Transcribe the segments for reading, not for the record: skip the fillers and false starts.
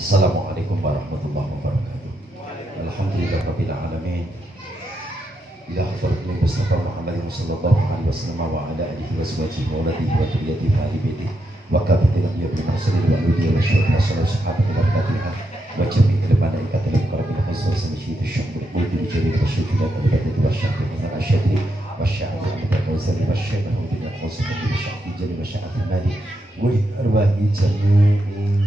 Assalamualaikum warahmatullahi wabarakatuh. Alhamdulillahirabbil alamin. Ila hadratil Mustafa Muhammadin sallallahu alaihi wasallam wa ala alihi wa sahbihi wa alihi wa dhurriyyatihi wa ahli baitihi wa kafatil anbiya'i wal mursalin wa awliya'i wa syuhada'i wa sahabati wa tabi'in wa jami'il malaikati wal qurabil khusus syahid syuhur qudi bi jalil syuhud wa qudati wa syahid min al-ashadi wa syahid min al-qawsari wa syahid min al-qawsari wa syahid jalil wa syahid mali wa arwahi jami'in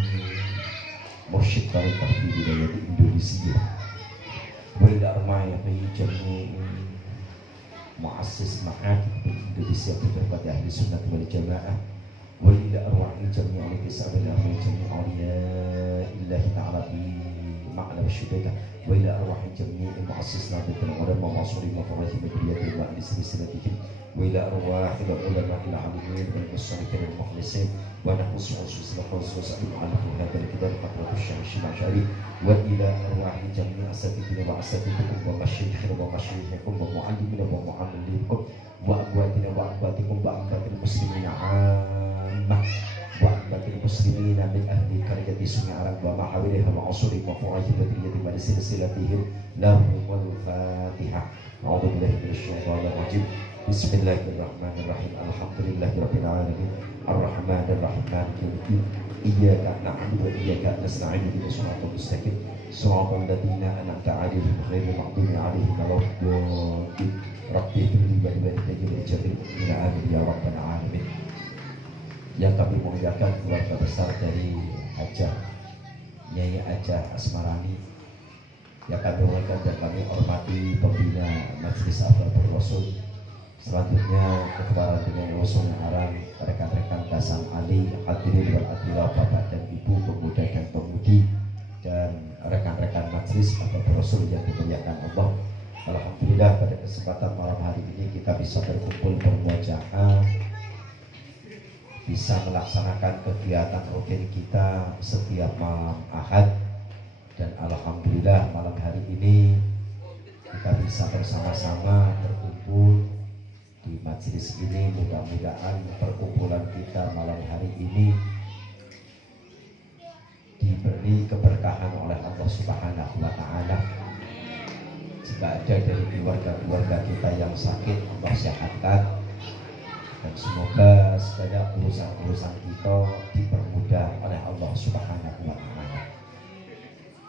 mursyid tariqah di wilayah Indonesia wa ila arwahi jami'in muassis ma'akib Indonesia berbagai ahli sunnah wal jamaah wa ila arwahi jami'in kisah wal arwahi jami'in awliya illahi ta'ala fi ma'ala syubaka wa ila arwahi jami'in muassis nabiyatul ulama wa asuri mafarati madriyati wa ahli silsilatihim wa ila arwahi ulama ila alimin wal musalikin wal mukhlisin wa nahus khusus ala hadha al-kitab qatratu syamsi ma'syari wa ila arwahi jami'in asatidina wa asatidikum wa masyayikhina wa masyayikhikum wa mu'allimina wa mu'alliminikum wa abwatina wa abwatikum wa abwatil muslimina ammah wa abwatil muslimina min ahli karyati sungai arang wa ma'awiliha wa asuri wa fu'aji badriyati wa silsilatihim lahumul fatihah. A'udhu billahi minasyaitonir rajim. Bismillahirrahmanirrahim. Alhamdulillahirabbil alamin. Ar-Rahmanir Rahim. Maliki yaumiddin. Iyyaka na'budu wa iyyaka nasta'in. Ihdinas siratal mustaqim. Siratal ladzina an'amta 'alaihim ghairil maghdubi 'alaihim waladdallin. Rabbi ighfirli wa li walidayya wa lijami'il mu'minina amin ya rabbal alamin. Yang kami muliakan keluarga besar dari Hajah Nyai Hajah Asmarani, yang kami muliakan dan kami hormati pembina Majelis Al-Fatul Rasul. Selanjutnya ketua dengan Rasul Arang, rekan-rekan Kasam Ali, hadirin wal hadirat, bapak dan ibu, pemuda dan pemudi, dan rekan-rekan Majelis Al-Fatul Rasul yang dimuliakan Allah. Alhamdulillah pada kesempatan malam hari ini kita bisa berkumpul bermuajahah, bisa melaksanakan kegiatan rutin kita setiap malam Ahad, dan alhamdulillah malam hari ini kita bisa bersama-sama berkumpul di majelis ini. Mudah-mudahan perkumpulan kita malam hari ini diberi keberkahan oleh Allah Subhanahu wa Ta'ala. Jika ada dari keluarga-keluarga kita yang sakit, Allah sehatkan, dan semoga segala urusan-urusan kita dipermudah oleh Allah Subhanahu wa Ta'ala.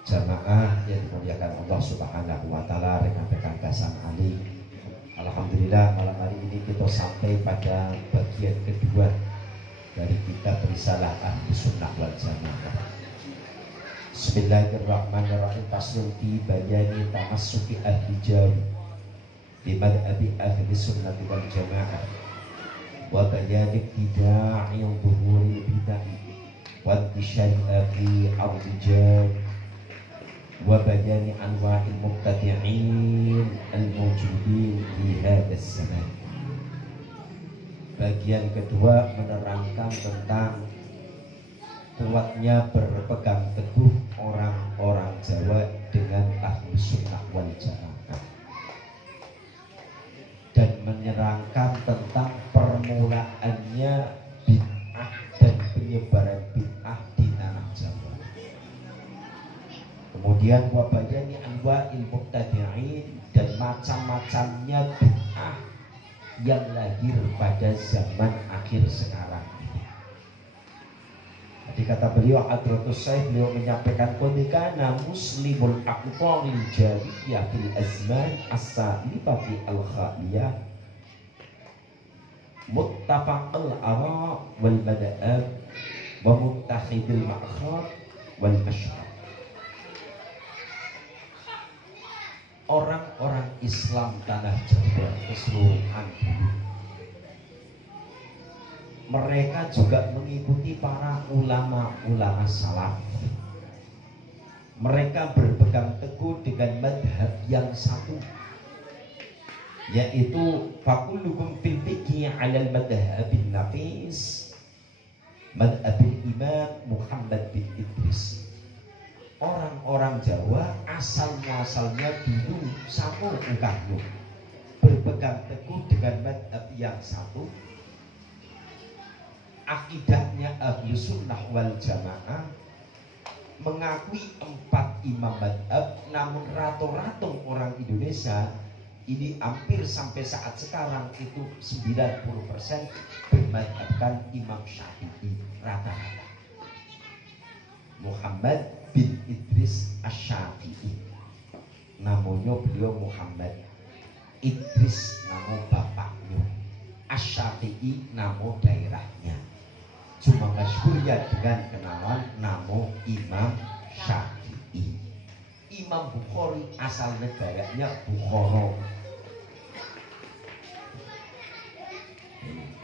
Jamaah yang dimuliakan Allah Subhanahu wa Ta'ala, rekan-rekan Kasam Ali, alhamdulillah malam hari ini kita sampai pada bagian kedua dari kitab Risalah Ahli Sunnah wal Jamaah. Bismillahirrahmanirrahim. Faslun fi bayani tamassuki ahli jami bi madhhabi ahli sunnah wal jamaah wa bayani ibtida'i dhuhuri bid'ah wa intisyari fi ar-rijal wa bayani anwa'il mubtadi'in al-mawjudin fi hadha zaman. Bagian kedua menerangkan tentang kuatnya berpegang teguh orang-orang Jawa dengan ahli sunnah wal jamaah, dan menyerangkan tentang permulaannya bid'ah dan penyebaran bid'ah di tanah Jawa. Kemudian wabayani anwa'il mubtadi'in, dan macam-macamnya bid'ah yang lahir pada zaman akhir sekarang. Tadi kata beliau Hadratus Syekh, beliau menyampaikan kodikana muslimul aqtaril jariyah fil azman as-sa'ifati al-khaliyah muttafaqal ara wal mada'ab wa muttakhidil ma'khad wal mashrab. Orang-orang Islam tanah Jawa keseluruhan mereka juga mengikuti para ulama-ulama salaf. Mereka berpegang teguh dengan madhab yang satu, yaitu fakullukum fil fiqhi 'alal madhhabin nafis madhabil imam Muhammad bin Idris. Orang-orang Jawa asal-muasalnya dulu satu ukahmu berpegang teguh dengan madhab yang satu, akidahnya ahli sunnah wal jamaah, mengakui 4 imam madhab, namun rata-rata orang Indonesia ini hampir sampai saat sekarang itu 90% bermadhabkan Imam Syafi'i rata-rata. Muhammad bin Idris Asy-Syafi'i, namanya beliau Muhammad, Idris nama bapaknya, Asy-Syafi'i nama daerahnya. Cuma masyhur ya dengan kenalan nama Imam Syafi'i. Imam Bukhari asal negaranya Bukhara.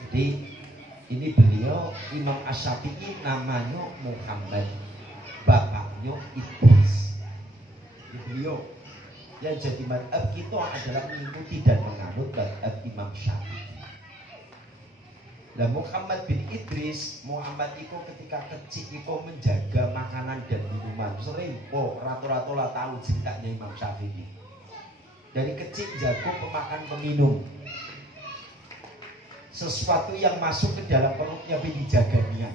Jadi ini beliau Imam Asy-Syafi'i namanya Muhammad, bapaknya Idris. Ini beliau yang jadi madhab kita adalah mengikuti dan menganut madhab Imam Syafi'i. Nah, Muhammad bin Idris, Muhammad itu ketika kecil itu menjaga makanan dan minuman. Sering, rata-rata lah tahu ceritanya Imam Syafi'i. Dari kecil jago pemakan peminum. Sesuatu yang masuk ke dalam perutnya dijaga niat.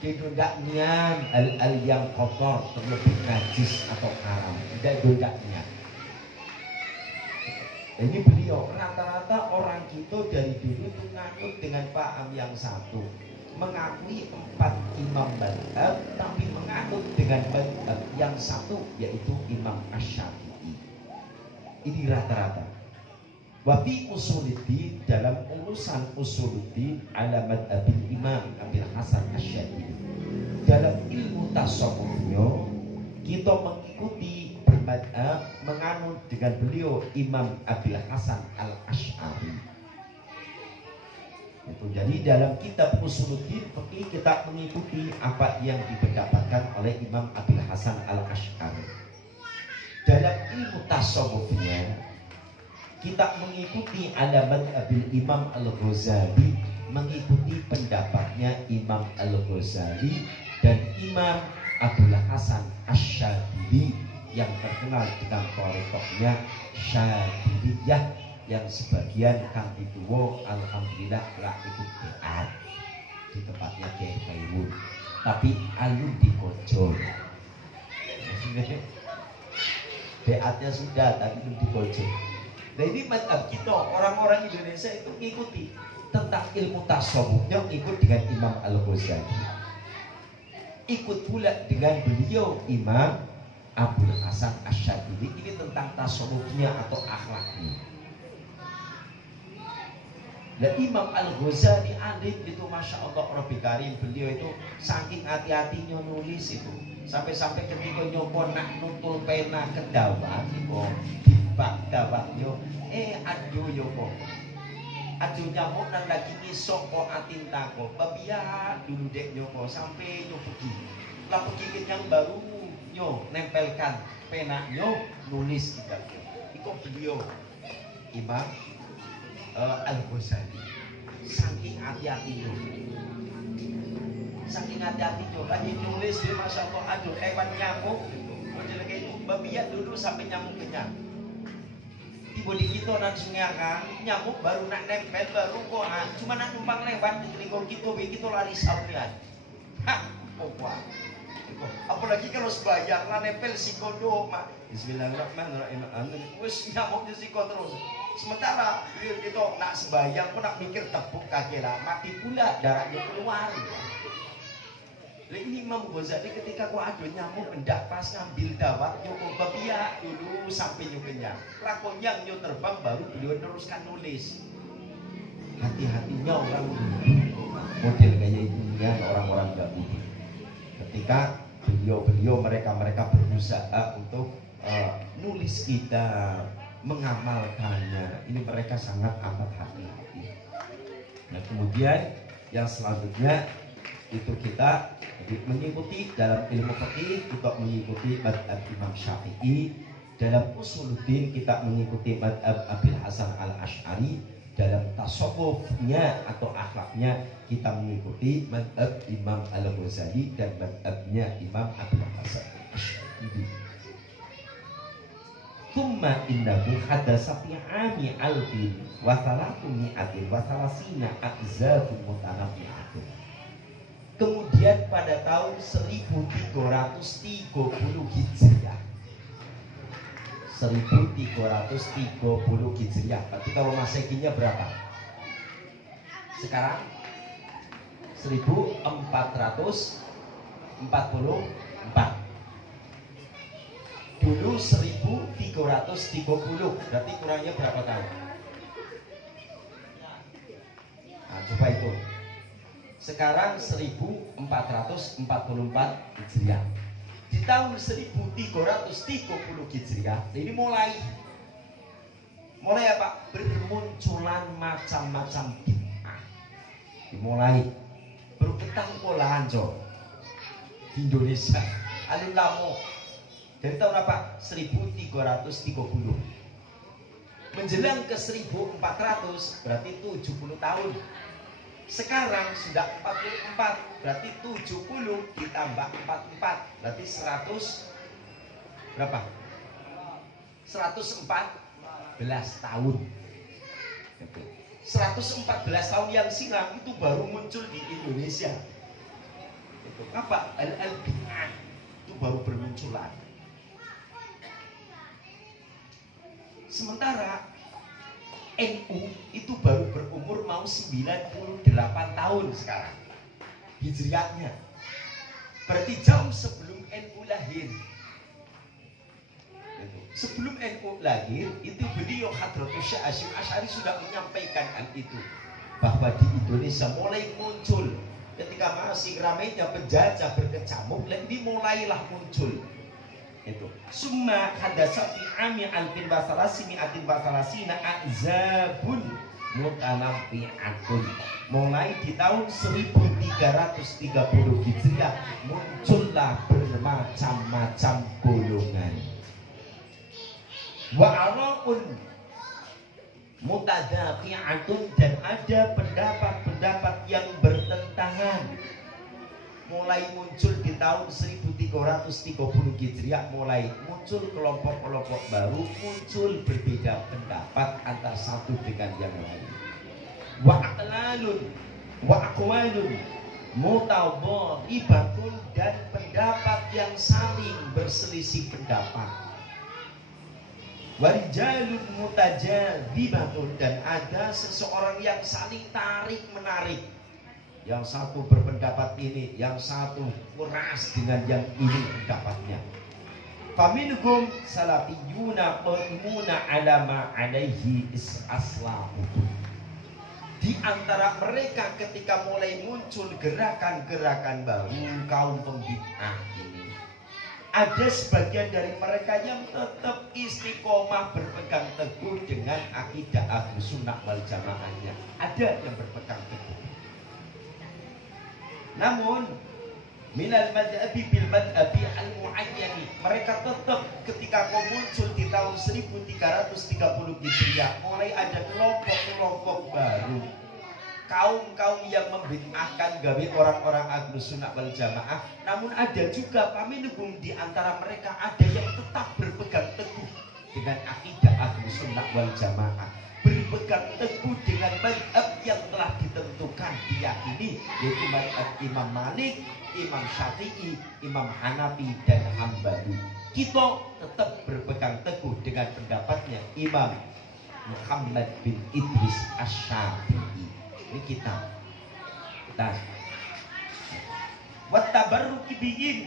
Tidak niat hal-hal yang kotor, terlebih najis atau haram. Tidak niat. Ini beliau rata-rata orang kita dari dulu itu nganut dengan paham yang satu, mengakui 4 imam madhab, tapi menganut dengan madhab yang satu, yaitu Imam Asy-Syafi'i. Ini rata-rata. Wafi usuluddin, dalam urusan usuluddin ala madhabil Imam Abil Hasan Asy-Syadzili, dalam ilmu tasawufnya kita mengikuti bermadhab menganut dengan beliau Imam Abil Hasan Al-Asy'ari. Itu jadi dalam kitab Usuluddin Fiqih kita mengikuti apa yang dipendapatkan oleh Imam Abil Hasan Al-Asy'ari. Dalam ilmu tasawufnya kita mengikuti ala madhabil Imam Al-Ghazali, mengikuti pendapatnya Imam Al-Ghazali dan Imam Abul Hasan Asy-Syadzili yang terkenal dengan thariqahnya Syadziliyah, yang sebagian kan itu alhamdulillah lah ikut beat di tempatnya Kiai Khairul, tapi alun di Kojo. Beatnya sudah, tapi belum di Kojo. Nah ini madhab kita, orang-orang Indonesia itu mengikuti tentang ilmu tasawufnya, ikut dengan Imam Al-Ghazali, ikut pula dengan beliau Imam Abul Hasan Asy-Syadzili. Ini tentang tasawufnya atau akhlaknya. Dan Imam Al-Ghazali alim itu, Masya Allah Rabbi Karim, beliau itu saking hati-hatinya nulis itu, sampai-sampai ketika nyoba nak nutul pena ke dawat, bak dawatnya aduh yoko aduh nyamuk dan lagi ngisok ko atin tako babia dulu dek nyoko sampai nyo pergi lah pergi yang baru nyo nempelkan pena nyo nulis kitabnya. Itu beliau Imam Al-Ghazali saking hati-hatinya, saking hati-hatinya lagi nulis dia, Masya Allah, aduh hewan nyamuk itu babia dulu sampai nyamuk kenyang. Ibu di kita nak sungai nyamuk baru nak nempel baru kohan, cuma nak numpang lewat di telinga kita lari sabrian. Apalagi kalau sebayang lah nempel si kodo mak. Bismillahirrahmanirrahim. Wes nyamuknya si kodo terus. Sementara kita nak sebayang pun nak mikir tepuk kaki lah, mati pula darahnya keluar. Ini Imam Ghazali ketika kau ada nyamuk hendak pas ngambil dawat nyoko babia dulu sampai nyokenya lakonnya nyo terbang baru beliau teruskan nulis. Hati-hatinya orang model kayak itu ya, orang-orang gak butuh. Ketika beliau mereka berusaha untuk nulis kita, mengamalkannya, ini mereka sangat amat hati-hati. Nah kemudian yang selanjutnya itu kita mengikuti dalam ilmu fikih, kita mengikuti madhab Imam Syafi'i. Dalam usuluddin kita mengikuti madhab Abil Hasan Al-Asy'ari. Dalam tasawufnya atau akhlaknya kita mengikuti madhab Imam Al-Ghazali dan madhabnya Imam Abil Hasan Al-Asy'ari. Thumma innahu hadasa fi 'ami alfin wa 300 wa 30 aqzabun mutanabbi'atun. Kemudian pada tahun 1330 Hijriah, 1330 Hijriah. Tapi kalau Masehinya berapa? Sekarang 1444. Dulu 1330. Berarti kurangnya berapa tahun? Nah, coba itu. Sekarang 1444 Hijriah. Di tahun 1330 Hijriah ini mulai apa? Bermunculan macam-macam bid'ah. Dimulai berketangkolan di Indonesia. Alun lamo dari tahun apa? 1330. Menjelang ke 1400 berarti 70 tahun. Sekarang sudah 44, berarti 70 ditambah 44 berarti 100 berapa? 114 tahun. 114 tahun yang silam itu baru muncul di Indonesia. Itu apa? Al-bid'ah itu baru bermunculan. Sementara NU itu baru berumur mau 98 tahun sekarang Hijriahnya. Berarti jauh sebelum NU lahir. Sebelum NU lahir itu beliau Hadratus Syekh Hasyim Asy'ari sudah menyampaikan hal itu, bahwa di Indonesia mulai muncul ketika masih ramainya penjajah berkecamuk, ini mulailah muncul itu. Summa hadasa fi ami alfin wa salasimi'atin wa salasina azabun mutanabbi'atun. Mulai di tahun 1330 Hijriah muncullah bermacam-macam golongan. Wa araun mutadafi'atun, dan ada pendapat-pendapat yang bertentangan. Mulai muncul di tahun 1330 Hijriah, mulai muncul kelompok-kelompok baru, muncul berbeda pendapat antara satu dengan yang lain. Wa aqlalun wa aqwalun mutadha'ibatun, dan pendapat yang saling berselisih pendapat. Wa rijalun mutajadzibatun, dan ada seseorang yang saling tarik menarik. Yang satu berpendapat ini, yang satu keras dengan yang ini pendapatnya. Faminhum salafiyuna qa'imuna ala ma alaihi aslafuhum. Di antara mereka ketika mulai muncul gerakan-gerakan baru kaum pembid'ah ini, ada sebagian dari mereka yang tetap istiqomah berpegang teguh dengan akidah Ahlus Sunnah wal Jamaahnya. Ada yang berpegang teguh. Namun minal madhabi bil madhabi al-mu'ayyani, mereka tetap ketika muncul di tahun 1330 Hijriah mulai ada kelompok-kelompok baru, kaum-kaum yang membid'ahkan gawe orang-orang Ahlus Sunnah wal Jamaah. Namun ada juga faminhum, di antara mereka ada yang tetap berpegang teguh dengan akidah Ahlus Sunnah wal Jamaah, berpegang teguh dengan mazhab yang telah ditentukan diyakini, yaitu mazhab Imam Malik, Imam Syafi'i, Imam Hanafi, dan Hambali. Kita tetap berpegang teguh dengan pendapatnya Imam Muhammad bin Idris Asy-Syafi'i. Ini kita. Wat tabarruki bihim,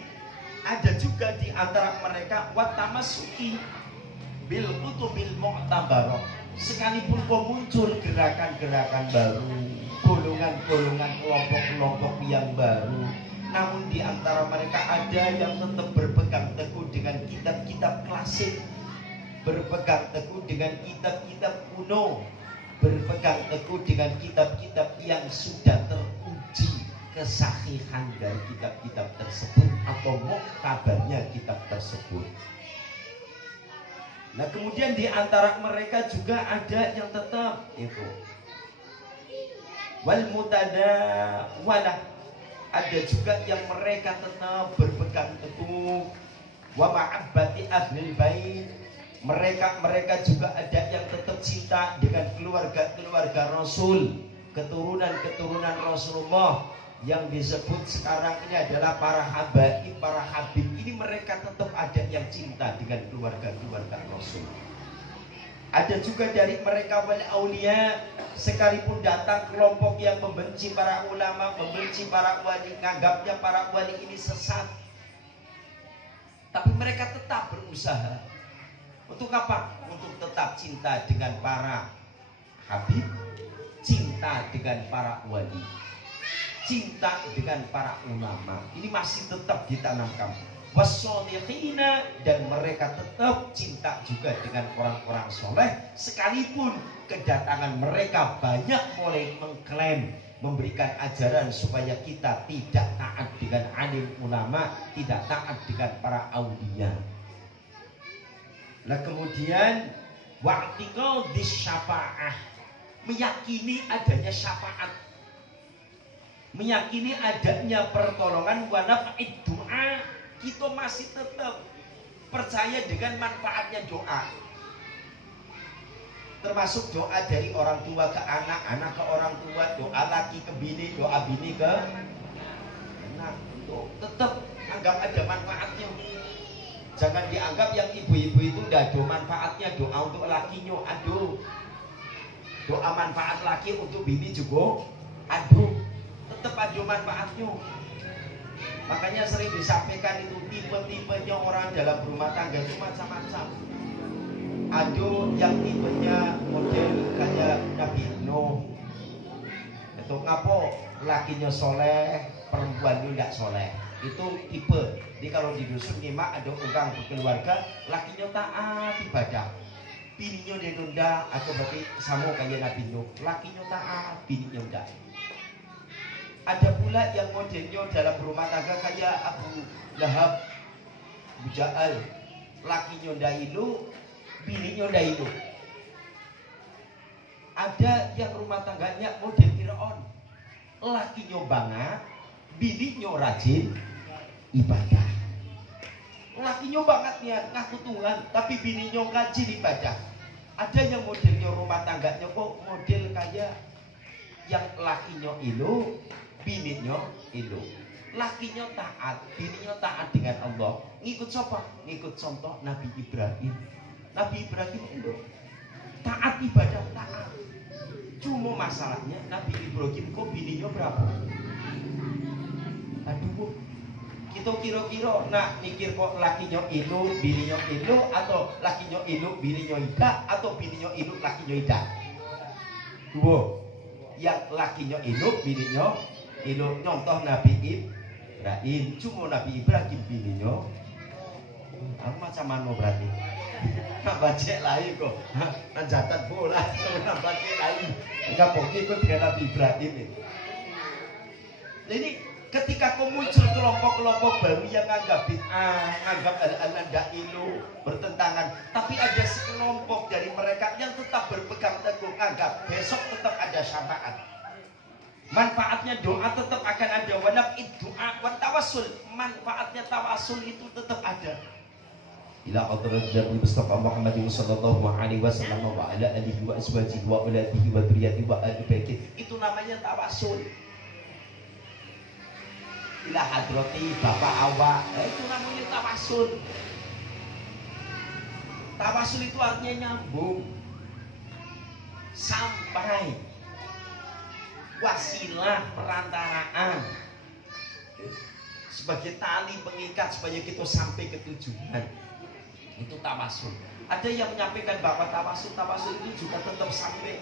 ada juga di antara mereka wat tamassuki bil kutubil mu'tabarah. Sekalipun kok muncul gerakan-gerakan baru, golongan-golongan, kelompok-kelompok yang baru, namun di antara mereka ada yang tetap berpegang teguh dengan kitab-kitab klasik, berpegang teguh dengan kitab-kitab kuno, berpegang teguh dengan kitab-kitab yang sudah teruji kesahihan dari kitab-kitab tersebut atau muktabarnya kitab tersebut. Nah, kemudian di antara mereka juga ada yang tetap itu wal mutadawalah, ada juga yang mereka tetap berpegang teguh wa ma'abbati ahlil bait. Mereka juga ada yang tetap cinta dengan keluarga-keluarga Rasul, keturunan-keturunan Rasulullah. yang disebut sekarang ini adalah para habaib, para habib. Ini mereka tetap ada yang cinta dengan keluarga-keluarga Rasul. Ada juga dari mereka wal aulia, sekalipun datang kelompok yang membenci para ulama, membenci para wali, menganggapnya para wali ini sesat, tapi mereka tetap berusaha. Untuk apa? Untuk tetap cinta dengan para habib, cinta dengan para wali, cinta dengan para ulama. Ini masih tetap ditanamkan. Wassolihina, dan mereka tetap cinta juga dengan orang-orang soleh, sekalipun kedatangan mereka banyak mulai mengklaim, memberikan ajaran supaya kita tidak taat dengan alim ulama, tidak taat dengan para aulia. Nah kemudian wa'tiqad syafaah, meyakini adanya syafaat, meyakini adanya pertolongan, wa naf'id du'a, kita masih tetap percaya dengan manfaatnya doa. Termasuk doa dari orang tua ke anak, anak ke orang tua, doa laki ke bini, doa bini ke anak. Tetap anggap ada manfaatnya. Jangan dianggap yang ibu-ibu itu udah ada manfaatnya, doa untuk lakinya, aduh. Doa manfaat laki untuk bini juga, aduh. Tetap ada manfaatnya. Makanya sering disampaikan itu tipe-tipenya orang dalam rumah tangga itu macam-macam. Ada yang tipenya model kayak Nabi Nuh. Itu ngapo lakinya soleh, perempuan itu tidak soleh. Itu tipe. Jadi kalau di dusun nyimak ada orang berkeluarga, lakinya taat ibadah, bininya denunda, atau berarti sama kayak Nabi Nuh. Lakinya taat, bininya enggak. Ada pula yang modelnya dalam rumah tangga kayak Abu Lahab, Abu Jahal, lakinya ndailu, bininya ndailu. Ada yang rumah tangganya model Firaun, lakinya banget, bininya rajin ibadah. Lakinya banget niat ngaku Tuhan, tapi bininya rajin ibadah. Ada yang modelnya rumah tangganya kok model kayak yang lakinya ilu, bininya ilu. Lakinya taat, bininya taat dengan Allah. Ngikut siapa? Ngikut contoh Nabi Ibrahim. Nabi Ibrahim itu taat ibadah, taat. Cuma masalahnya Nabi Ibrahim kok bininya berapa? Aduh, kita kira-kira nak mikir kok lakinya ilu, bininya ilu, atau lakinya ilu, bininya tidak, atau bininya ilu, lakinya tidak. Wow, yang lakinya ilu, bininya ilu. Contoh Nabi Ibrahim, cuma Nabi Ibrahim bininya macam mana berarti? Bacek lain kok, nanjatan bola, bacek lain. Enggak mungkin kok dengan Nabi Ibrahim ini. Jadi ketika muncul kelompok-kelompok baru yang menganggap bid'ah, menganggap al-anan da'ilu, bertentangan, tapi ada sekelompok dari mereka yang tetap berpegang teguh, menganggap besok tetap ada syafaat. Manfaatnya doa tetap akan ada, wa naf'id du'a wa tawassul. Manfaatnya tawasul itu tetap ada. Ila hadratin Nabi Mustafa Muhammad sallallahu alaihi wasallam wa ala alihi wa azwajihi wa auladihi wa dzurriyyatihi wa ahli baitihi. Itu namanya tawasul. Ila hadrati bapak awak, itu namanya tawasul. Tawasul itu artinya nyambung sampai, wasilah perantaraan sebagai tali pengikat supaya kita sampai ke tujuan. Itu tawasul. Ada yang menyampaikan bahwa tawasul itu juga tetap sampai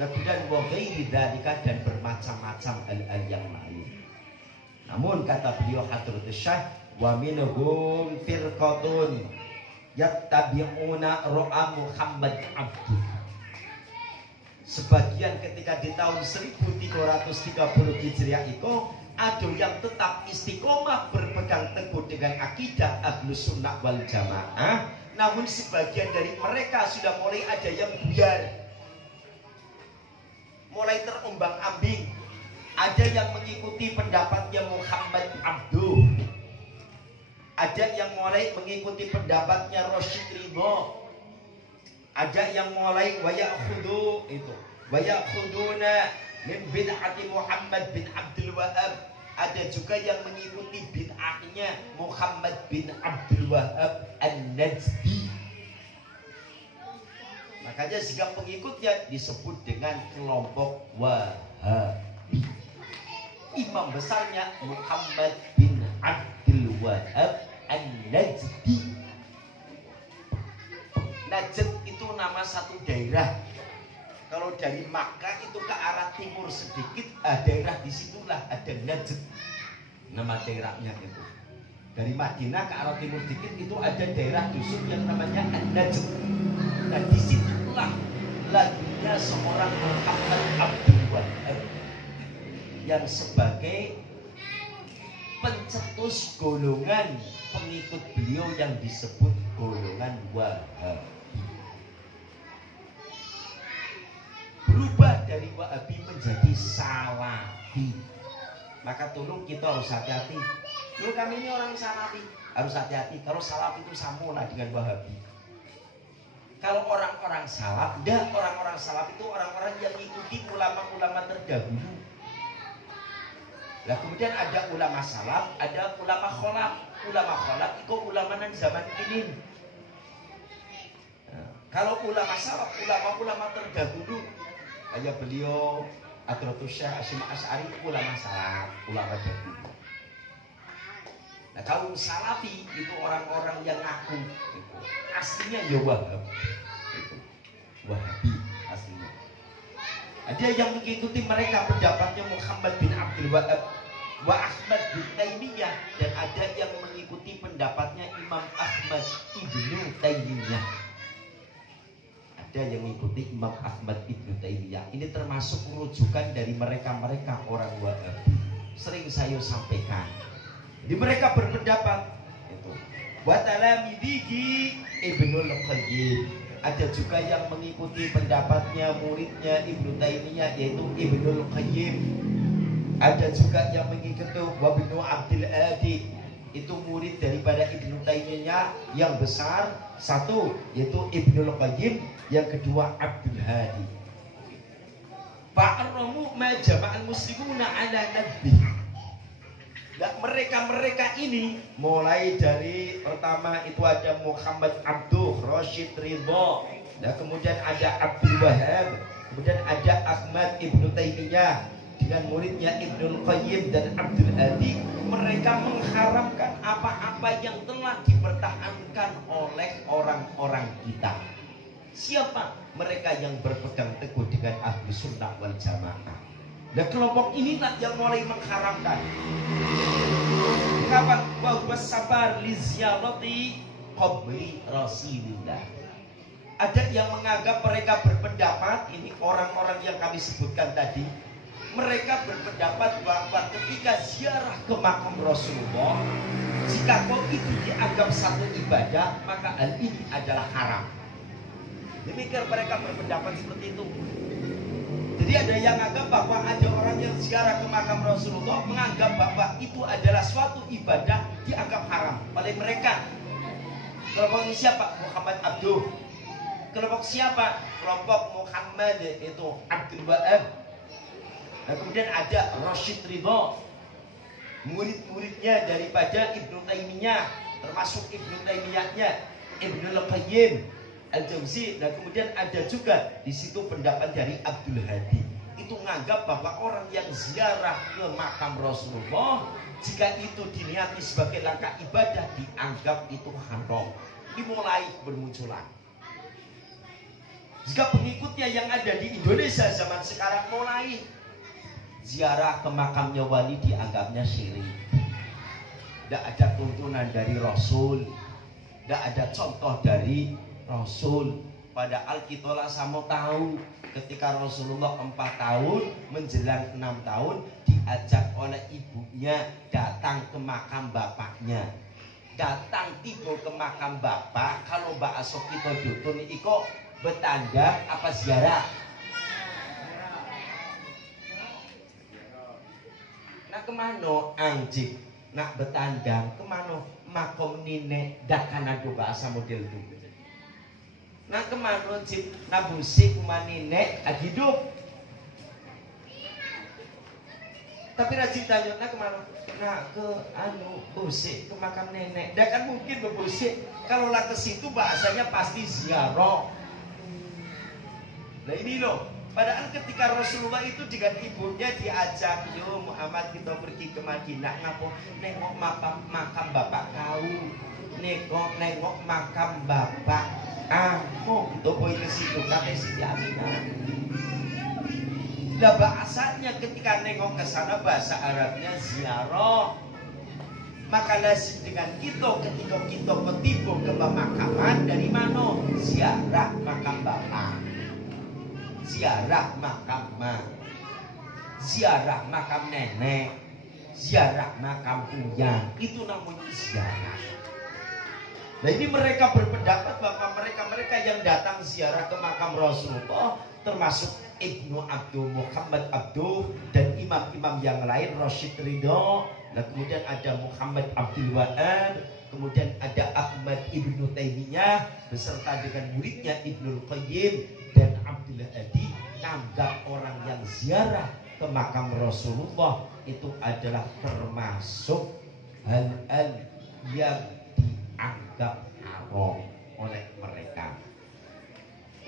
dan wa ghairi dzalika, dan bermacam-macam hal-hal yang lain. Namun kata beliau Hadratus Syekh, wa minhum firqatun yattabi'una ra'a Muhammad abdu. Sebagian ketika di tahun 1330 Hijriah itu ada yang tetap istiqomah berpegang teguh dengan akidah Ahlus Sunnah wal Jamaah. Namun sebagian dari mereka sudah mulai ada yang buyar, mulai terombang-ambing. Ada yang mengikuti pendapatnya Muhammad Abduh, ada yang mulai mengikuti pendapatnya Rasyid Ridho, ada yang mulai wayakhuduna Min bid'ati Muhammad bin Abdul Wahab. Ada juga yang mengikuti bid'ahnya Muhammad bin Abdul Wahab An-Najdi. Makanya jika pengikutnya disebut dengan kelompok Wahabi. Imam besarnya Muhammad bin Abdul Wahab An-Najdi. Najd itu nama satu daerah. Kalau dari Makkah itu ke arah timur sedikit, daerah disitulah ada Najd. Nama daerahnya itu. Dari Madinah ke arah timur sedikit itu ada daerah dusun yang namanya An-Najd. Nah disitulah lahirnya seorang Muhammad Abdul Wahab yang sebagai pencetus golongan pengikut beliau yang disebut golongan Wahabi. Berubah dari Wahabi menjadi Salafi. Maka tolong kita harus hati-hati. Loh, kami ini orang Salafi, harus hati-hati. Kalau Salafi itu sama dengan Wahabi. Kalau orang-orang Salaf, orang-orang Salaf itu orang-orang yang mengikuti ulama-ulama terdahulu. Nah kemudian ada ulama Salaf, ada ulama Kholaf. Ulama Kholaf itu ulama nan zaman ini. Nah, kalau ulama Salaf, ulama-ulama terdahulu, kayak beliau Hadratus Syekh Hasyim Asy'ari, ulama Salaf, ulama dahulu. Nah kaum Salafi itu orang-orang yang ngaku gitu. Aslinya ya Wahab gitu. Wahabi aslinya. Ada yang mengikuti mereka pendapatnya Muhammad bin Abdul Wahab wa Ahmad bin Taimiyah, dan ada yang mengikuti pendapatnya Imam Ahmad Ibnu Taimiyah. Ada yang mengikuti Imam Ahmad Ibnu Taimiyah. Ini termasuk rujukan dari mereka-mereka orang Wahabi. Sering saya sampaikan. Jadi mereka berpendapat itu. Wa talamidhi Ibnul Qayyim. Ada juga yang mengikuti pendapatnya muridnya Ibnu Taimiyah yaitu Ibnul Qayyim. Ada juga yang mengikuti Ibnu Abdul Hadi, itu murid daripada Ibnu Taimiyah yang besar, satu yaitu Ibnul Qayyim, yang kedua Abdul Hadi. Fa'arramu ma jama'al muslimuna ala nabi. Nah, mereka ini mulai dari pertama itu ada Muhammad Abduh Rashid Ridho, nah kemudian ada Abdul Wahab, kemudian ada Ahmad Ibnu Taimiyah dengan muridnya Ibnul Qayyim dan Abdul Hadi. Mereka mengharamkan apa-apa yang telah dipertahankan oleh orang-orang kita. Siapa? Mereka yang berpegang teguh dengan ahli sunnah wal jamaah. Dan kelompok inilah yang mulai mengharamkan. Kapan? Wa sabar li ziyarati qabri Rasulillah. Ada yang menganggap mereka berpendapat, ini orang-orang yang kami sebutkan tadi, mereka berpendapat bahwa ketika ziarah ke makam Rasulullah, jika kau itu dianggap satu ibadah, maka hal ini adalah haram. Demikian mereka berpendapat seperti itu. Jadi ada yang menganggap bahwa ada orang yang ziarah ke makam Rasulullah menganggap bahwa itu adalah suatu ibadah dianggap haram oleh mereka. Kelompok ini siapa? Muhammad Abduh. Kelompok siapa? Kelompok Muhammad itu Abdul Wahab. Nah, kemudian ada Rashid Ridho, murid-muridnya daripada Ibnu Taimiyah, termasuk Ibnu Taimiyahnya Ibnul Qayyim Al-Jauzi. Dan kemudian ada juga di situ pendapat dari Abdul Hadi. Itu menganggap bahwa orang yang ziarah ke makam Rasulullah, jika itu diniati sebagai langkah ibadah, dianggap itu haram. Ini mulai bermunculan. Jika pengikutnya yang ada di Indonesia zaman sekarang mulai ziarah ke makamnya wali, dianggapnya syirik. Tidak ada tuntunan dari Rasul, tidak ada contoh dari Rasul. Padahal kita lah sama tahu ketika Rasulullah 4 tahun menjelang 6 tahun diajak oleh ibunya datang ke makam bapaknya. Datang tiba ke makam bapak, kalau bakso kita dutun iko betanda apa ziarah? Nah kemana anjing nak betandang, kemana makom nine dakana do bahasa model itu. Nah kemana cip nabusik manine hidup. Tapi rajin tanya kemana? Nah ke Bosik, ke makam nenek. Dan kan mungkin ke Bosik. Kalau lah ke situ bahasanya pasti ziarah. Nah ini loh. Padahal ketika Rasulullah itu dengan ibunya diajak, yo Muhammad kita pergi ke Madinah, ngapo nengok makam bapak kau, nengok makam bapak aku, itu poin ke situ kata Siti Aminah. Nah bahasanya ketika nengok ke sana bahasa Arabnya ziarah. Maka lazim dengan kita ketika kita ketipu ke pemakaman dari mana? Ziarah makam bapak, ziarah makam mak, ziarah makam nenek, ziarah makam uyang. Itu namanya ziarah. Nah ini mereka berpendapat bahwa mereka yang datang ziarah ke makam Rasulullah termasuk Ibnu Abdul Muhammad Abdul dan imam-imam yang lain, Rashid Ridho, nah kemudian ada Muhammad Abdul Wahab, kemudian ada Ahmad Ibnu Taimiyah beserta dengan muridnya Ibnul Qayyim dan Abdullah Hadi, nganggap orang yang ziarah ke makam Rasulullah itu adalah termasuk hal-hal yang dianggap haram oleh mereka.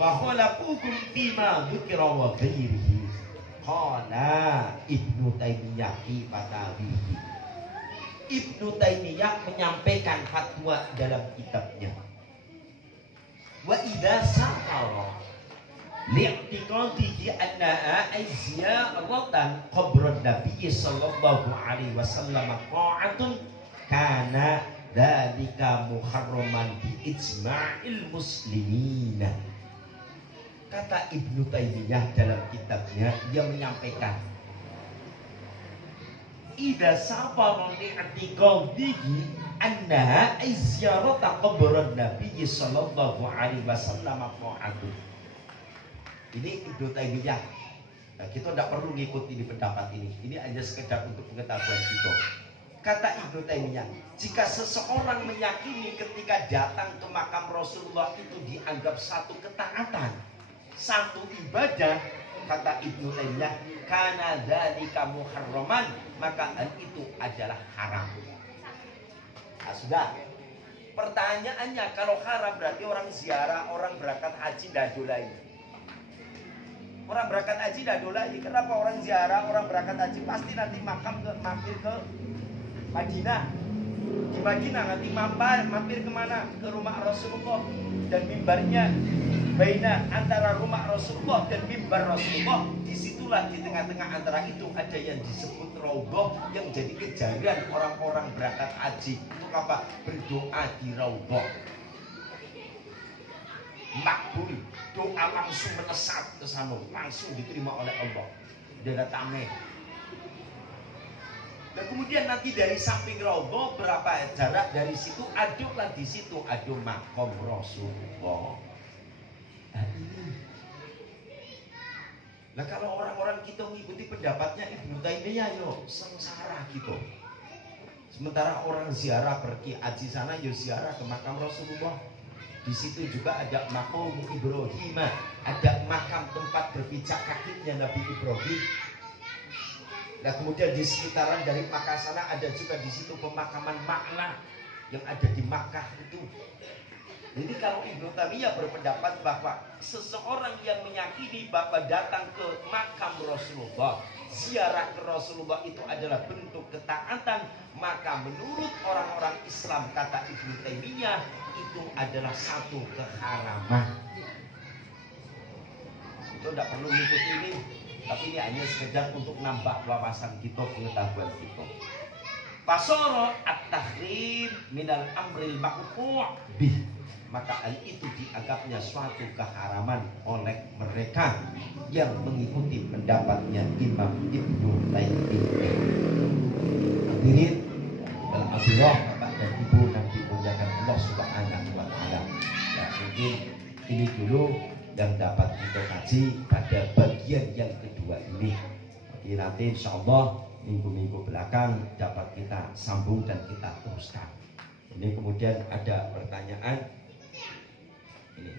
Wa khalaqukum fima dzukira wa ghairihi. Qala Ibnu Taimiyah fi fatawihi. Ibnu Taimiyah menyampaikan fatwa dalam kitabnya. Wa idza saqara li'tiqadihi annaha ziyaratan qabrin Nabi sallallahu alaihi wasallam qa'atun kana dzalika muharraman bi ijma'il muslimin. Kata Ibnu Taimiyah dalam kitabnya, dia menyampaikan idza safara li'tiqadihi annaha ziyaratan qabrin Nabi sallallahu alaihi wasallam qa'atun. Ini Ibnu Taimiyah. Nah, kita tidak perlu ngikuti di pendapat ini. Ini hanya sekedar untuk pengetahuan kita. Kata Ibnu Taimiyah, jika seseorang meyakini ketika datang ke makam Rasulullah itu dianggap satu ketaatan, satu ibadah, kata Ibnu Taimiyah, kana dzalika muharraman, maka hal itu adalah haram. Nah, sudah. Pertanyaannya, kalau haram berarti orang ziarah, orang berangkat haji dadolai. Orang berangkat haji dadolai. Kenapa orang ziarah, orang berangkat haji pasti nanti mampir ke Madinah. Di Madinah nanti mampir kemana? Ke rumah Rasulullah dan mimbarnya. Baina antara rumah Rasulullah dan mimbar Rasulullah. Disitulah di tengah-tengah antara itu ada yang disebut raudhah, yang jadi kejadian orang-orang berangkat haji. Untuk apa? Berdoa di raudhah. Makbul, doa langsung melesat ke sana, langsung diterima oleh Allah. Dia tameh. Dan kemudian nanti dari samping raudhah berapa jarak dari situ, aduklah di situ ada makam Rasulullah. Nah ini. Nah kalau orang-orang kita mengikuti pendapatnya Ibnu Taimiyah, yo sengsara gitu. Sementara orang ziarah pergi haji sana, yo ziarah ke makam Rasulullah. Di situ juga ada makam Ibrahim, ada makam tempat berpijak kakinya Nabi Ibrahim. Nah kemudian di sekitaran dari Makkah sana ada juga di situ pemakaman Ma'la yang ada di Makkah itu. Jadi kalau Ibnu Taimiyah berpendapat bahwa seseorang yang meyakini bahwa datang ke makam Rasulullah, ziarah ke Rasulullah itu adalah bentuk ketaatan, maka menurut orang-orang Islam, kata Ibnu Taimiyah, itu adalah satu keharaman. Itu tidak perlu ngikut ini, tapi ini hanya sekedar untuk nambah wawasan kita, pengetahuan kita. Fasara at-tahrim minal amril maqtu' bih. Maka hal itu dianggapnya suatu keharaman oleh mereka yang mengikuti pendapatnya Imam Ibnu Taimiyah. Hadirin al-azhar, Bapak dan Ibu yang dimuliakan Allah Subhanahu wa taala. Ya, mungkin ini dulu yang dapat kita kaji pada bagian yang kedua ini. Jadi nanti insyaallah minggu-minggu belakang dapat kita sambung dan kita teruskan. Ini kemudian ada pertanyaan. Ini.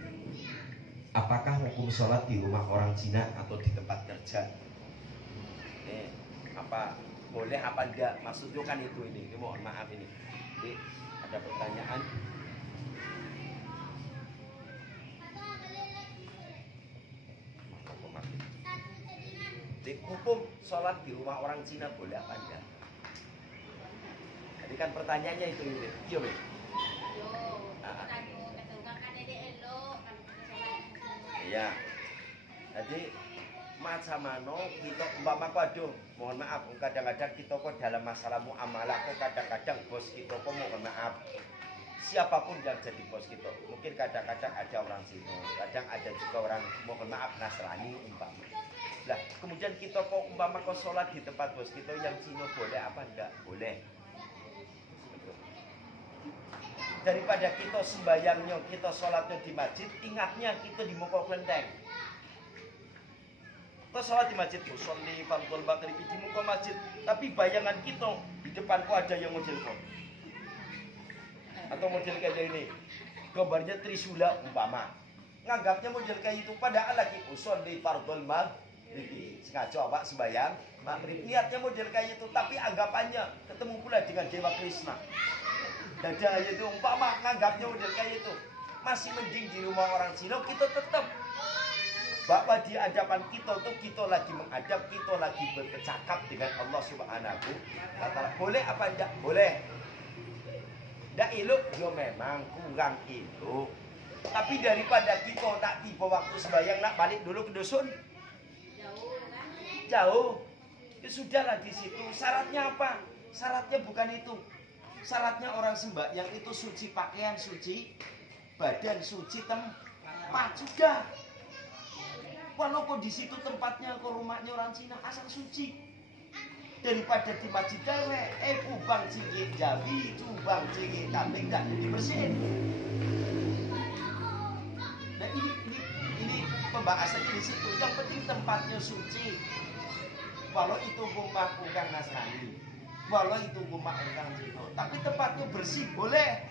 Apakah hukum sholat di rumah orang Cina atau di tempat kerja? Ini apa boleh apa enggak? Maksudnya kan itu ini mohon maaf ini. Jadi ada pertanyaan. Di hukum sholat di rumah orang Cina boleh apa enggak? Jadi kan pertanyaannya itu ini. Iya, Be. Iya. Jadi macam mana kita umpama aduh mohon maaf kadang-kadang kita kok dalam masalah muamalah kok kadang-kadang bos kita kok mohon maaf siapapun yang jadi bos kita mungkin kadang-kadang ada orang Cina kadang ada juga orang mohon maaf Nasrani umpama lah kemudian kita kok umpama kok sholat di tempat bos kita yang Cina boleh apa enggak boleh daripada kita sembayangnya kita sholatnya di masjid ingatnya kita di muka kelenteng. Kita sholat di masjid, sholli fardhul maghrib di muka masjid, tapi bayangan kita di depanku ada yang model kok. Atau model kayak ini, gambarnya trisula umpama. Nganggapnya model kayak itu padahal lagi sholli fardhul maghrib. Sengaja Pak sembayang maghrib. Niatnya model kayak itu, tapi anggapannya ketemu pula dengan Dewa Krishna. Dada itu umpama nganggapnya model kayak itu. Masih mending di rumah orang Cina kita tetap bahwa di hadapan kita tuh kita lagi menghadap, kita lagi bercakap dengan Allah Subhanahu wa Ta'ala. Boleh apa enggak? Boleh. Ndak iluk yo memang kurang iluk. Tapi daripada kita tak tiba waktu sembahyang nak balik dulu ke dusun. Jauh. Ya sudahlah di situ. Syaratnya apa? Syaratnya bukan itu. Syaratnya orang sembahyang itu suci pakaian, suci badan, suci tempat sudah. Walaupun di situ tempatnya ke rumahnya orang Cina asal suci daripada di masjid dewe kubang cingit jawi cubang cingit kambing gak dibersihin. Nah ini pembahasannya di situ. Yang penting tempatnya suci. Walau itu rumah orang Nasrani, walau itu rumah orang Cina, tapi tempatnya bersih boleh.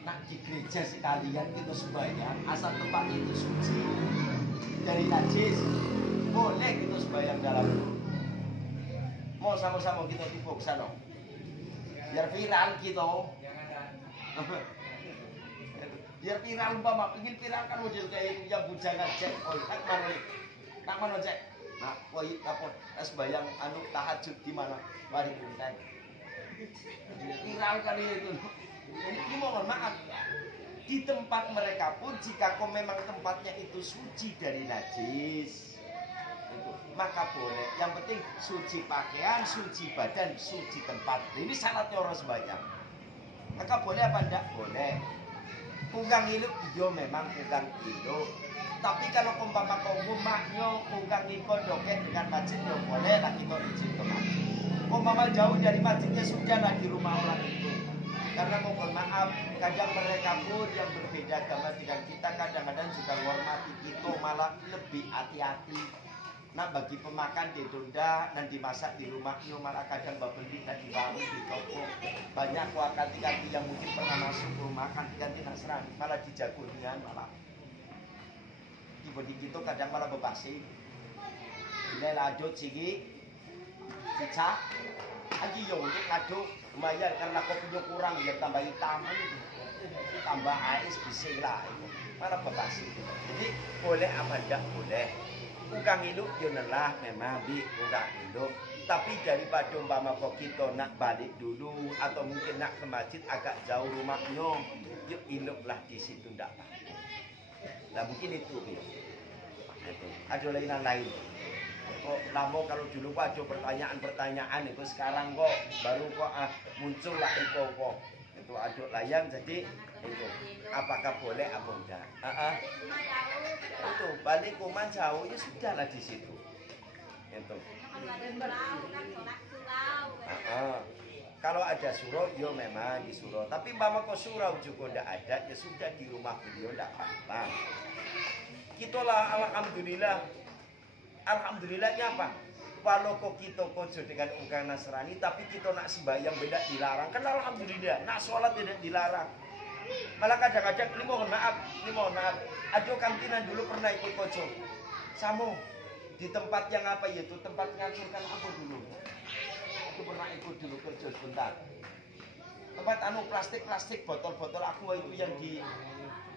Nak di gereja sekalian kita sembahyang asal tempatnya itu suci dari najis boleh kita sembahyang dalam mau sama-sama kita tipu ke sana biar viral kita biar viral umpama ingin viral kan model kayak yang bujangan cek tak mana cek nah koi apa sembahyang anu tahajud di mana mari kita viral kali itu. Ini mohon maaf di tempat mereka pun jika kau memang tempatnya itu suci dari najis itu, maka boleh. Yang penting suci pakaian, suci badan, suci tempat. Ini syaratnya orang sembahyang. Maka boleh apa enggak? Boleh. Kurang hidup, yo memang kurang hidup. Tapi kalau umpama kau rumahnya kurang ikut doket dengan masjid, yo boleh lah kita izin ke masjid. Umpama jauh dari masjidnya sudah lah di rumah orang itu. Karena mohon maaf, kadang mereka pun yang berbeda agama dengan kita kadang-kadang juga menghormati kita malah lebih hati-hati. Nah bagi pemakan di tunda dan dimasak di rumahnya malah kadang beli dan di warung di toko. Banyak kanti-kanti yang mungkin pernah masuk rumah kanti-kanti Nasrani malah dijagonian malah. Di gitu kadang malah bebasi. Ini lanjut sigi, cicak. Lagi yo untuk ngadu lumayan karena kopinya kurang ya tambah hitam itu tambah ais bising lah itu malah bebasi jadi boleh apa enggak boleh ukang hidup yo nelah memang bi ukang hidup tapi daripada umpama kok kita nak balik dulu atau mungkin nak ke masjid agak jauh rumahnya yuk hiduplah di situ ndak apa-apa nah mungkin itu bi itu ada lain kok lama kalau dulu Pak ada pertanyaan-pertanyaan itu sekarang kok baru kok muncul lah itu kok itu aduk layang jadi itu apakah boleh apa enggak itu balik rumah jauh ya sudahlah di situ itu kalau ada surau yo memang di surau tapi mama kok surau juga ndak ada ya sudah di rumah beliau ndak apa-apa kita lah alhamdulillahnya apa? Walau kok kita kojo dengan orang Nasrani, tapi kita nak sembahyang beda dilarang. Kan alhamdulillah, nak sholat tidak dilarang. Malah kadang-kadang ini mohon maaf. Ada kantinan dulu pernah ikut kojo. Samo, Di tempat yang apa itu? Tempat ngancurkan apa dulu? Aku pernah ikut dulu kerja sebentar. Tempat anu plastik botol-botol aqua itu yang di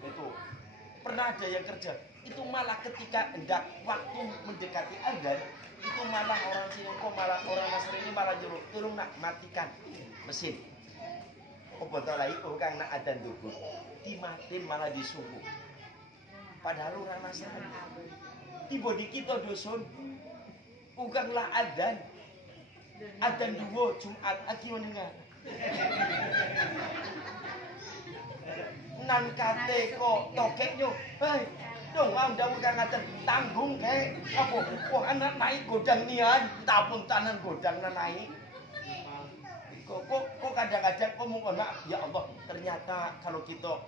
itu pernah ada yang kerja. Itu malah ketika hendak waktu mendekati azan, itu malah orang sini malah orang Nasrani malah nyuruh tolong nak matikan mesin. Oh botol itu kan nak adzan dulu. Dimatiin malah disuruh. Padahal orang Nasrani. Tiba di kita dusun, uganglah adzan. Adzan dua Jumat aki menengah. Nan kate kok tokeknya, hei, dong anda udah ngatain tanggung kayak apa? Wah anak naik godang nian, tapun tanan godang naik. Kok kadang-kadang kok mau maaf ya Allah, ternyata kalau kita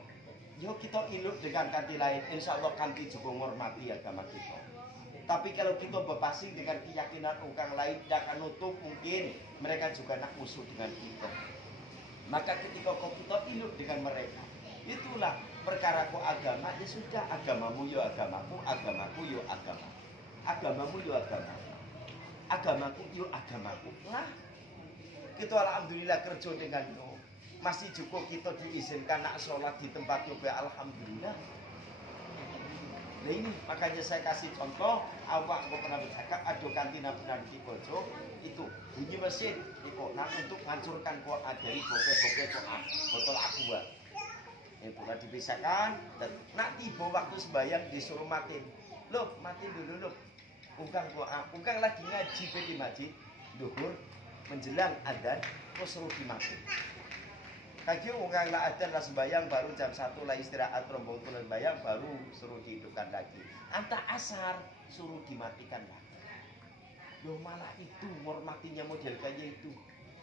ilut dengan kanti lain, insya Allah kanti juga menghormati agama kita. Tapi kalau kita berpasing dengan keyakinan orang lain, akan nutup mungkin mereka juga nak musuh dengan kita. Maka ketika kita ilut dengan mereka, itulah perkara ku agama, ya sudah agamamu yo agamaku, agamaku yo agama. Agamamu yo agamaku, agamaku yo agamaku. Nah, kita alhamdulillah kerja dengan lo. Masih cukup kita diizinkan nak sholat di tempat juga alhamdulillah. Nah ini makanya saya kasih contoh, awak kok pernah bercakap ada kantina benar di Bojo itu bunyi mesin itu nah untuk menghancurkan kok dari boke-boke botol aqua. Itu pernah dipisahkan dan nak tiba waktu sembahyang disuruh matiin. Loh, matiin dulu loh. Ungkang lagi ngaji di masjid, duhur menjelang adzan kok suruh dimatiin. Kaki ungkang lah adzan lah sembahyang baru jam 1 lah istirahat rombong turun sembahyang baru suruh dihidupkan lagi. Anta asar suruh dimatikan lagi. Loh malah itu hormatinya model kayak itu.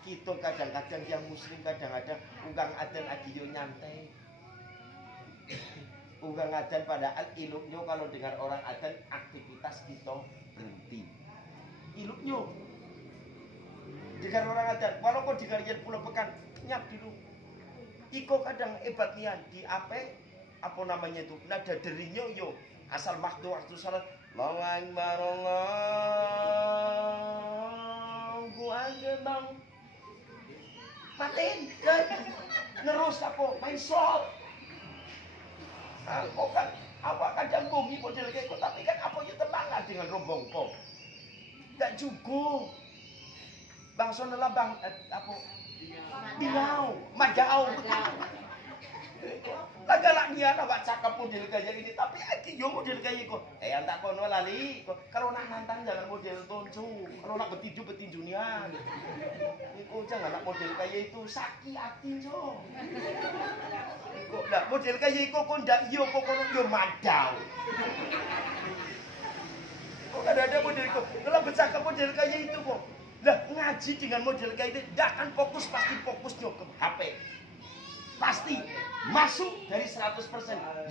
Kita kadang-kadang yang muslim kadang-kadang ungkang adzan agiyo nyantai. Ungkang adzan padahal iluknya kalau dengar orang adzan aktivitas kita berhenti. Iluknya dengar orang adzan walaupun dengar pulau pekan nyap dulu. Iko kadang hebat nian di apa namanya itu nada derinya yo asal waktu salat Allahu Akbar Allahu Akbar matiin terus apa main shot kok kan apa kadang bumi model kayak kok tapi kan apa ya tenang dengan rombong kok enggak juga bang sonela bang apa Diau, majau. Lagalak dia nak cakap model kayak ini, tapi aki yo model kayak kok. Antak kono lali. Kalau nak nantang jangan model toncu. Kalau nak betinju nian. Iku jangan nak model kayak itu saki aki so. Kok nak model kayak kok ndak yo kok kono yo madau. Kok ada model kok. Kalau bercakap model kayak itu kok. Lah ngaji dengan model kayak itu tidak akan fokus, pasti fokusnya ke HP. Pasti masuk dari 100%, 5%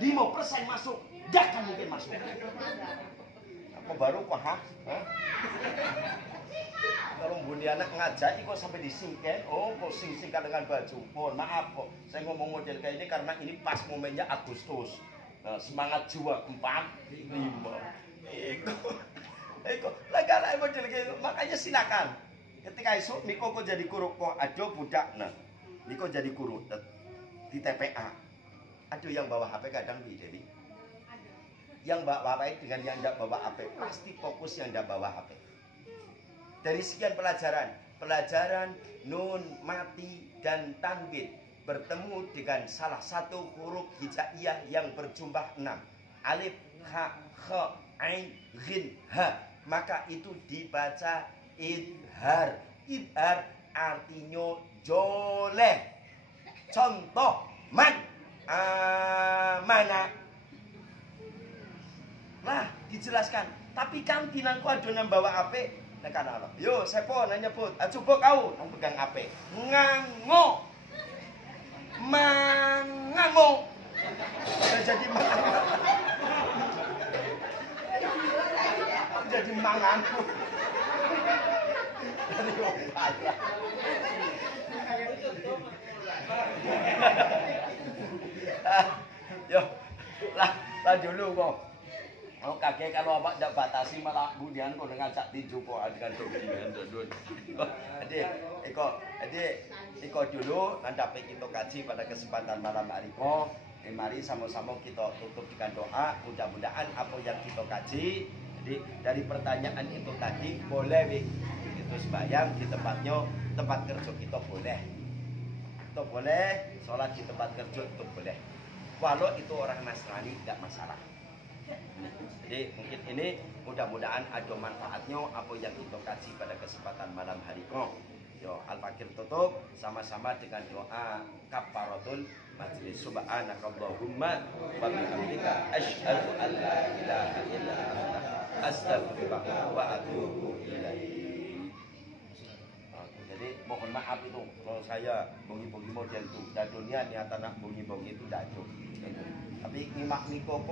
masuk, tidak akan mungkin masuk. Apa baru kok Kalau bunyi anak ngajak kok sampai disingkan, oh kok singkan dengan baju. Mohon maaf kok, saya ngomong model kayak ini karena ini pas momennya Agustus. Nah, semangat jiwa 4, 5. Eko, lagala model gitu. Makanya silakan. Ketika esok niko kok jadi guru kok ada budak nah. Niko jadi guru di TPA. Ada yang bawa HP kadang di jadi. Yang bawa HP dengan yang tidak bawa HP pasti fokus yang tidak bawa HP. Dari sekian pelajaran nun, mati dan tanwin bertemu dengan salah satu huruf hijaiyah yang berjumlah 6. Alif, ha, kha, ain, ghin, ha. Maka itu dibaca idhar. Idhar artinya joleh. Contoh man mana. Nah dijelaskan. Tapi kan tinangku ada yang bawa HP. Nah kan Allah. Yo sepo nanya put. Coba kau yang pegang HP. Ngango. Mangango. Jadi mangango. Jadi manganku dari upaya. Yo lah dulu kok Oh kakek kalau abak dak batasi malah budian kau dengan sak tinju kau dengan dokumen dulu. Iko dulu nandape kita kaji pada kesempatan malam hari ko. Mari sama-sama kita tutup dengan doa. Mudah-mudahan apa yang kita kaji. Jadi dari pertanyaan itu tadi boleh itu sembahyang di tempatnya tempat kerja kita boleh. Itu boleh sholat di tempat kerja itu boleh. Walau itu orang Nasrani tidak masalah. Jadi mungkin ini mudah-mudahan ada manfaatnya apa yang kita kaji pada kesempatan malam hari ko. Yo Al-Fakir tutup sama-sama dengan doa kafaratul majlis. Subhanakallahumma wa bihamdika asyhadu an la ilaha illa anta astaghfiruka wa atubu ilaik. Jadi mohon maaf itu kalau saya bongi-bongi model itu. Dan dunia niatan nak bongi-bongi itu tidak ada. Tapi nyimak niko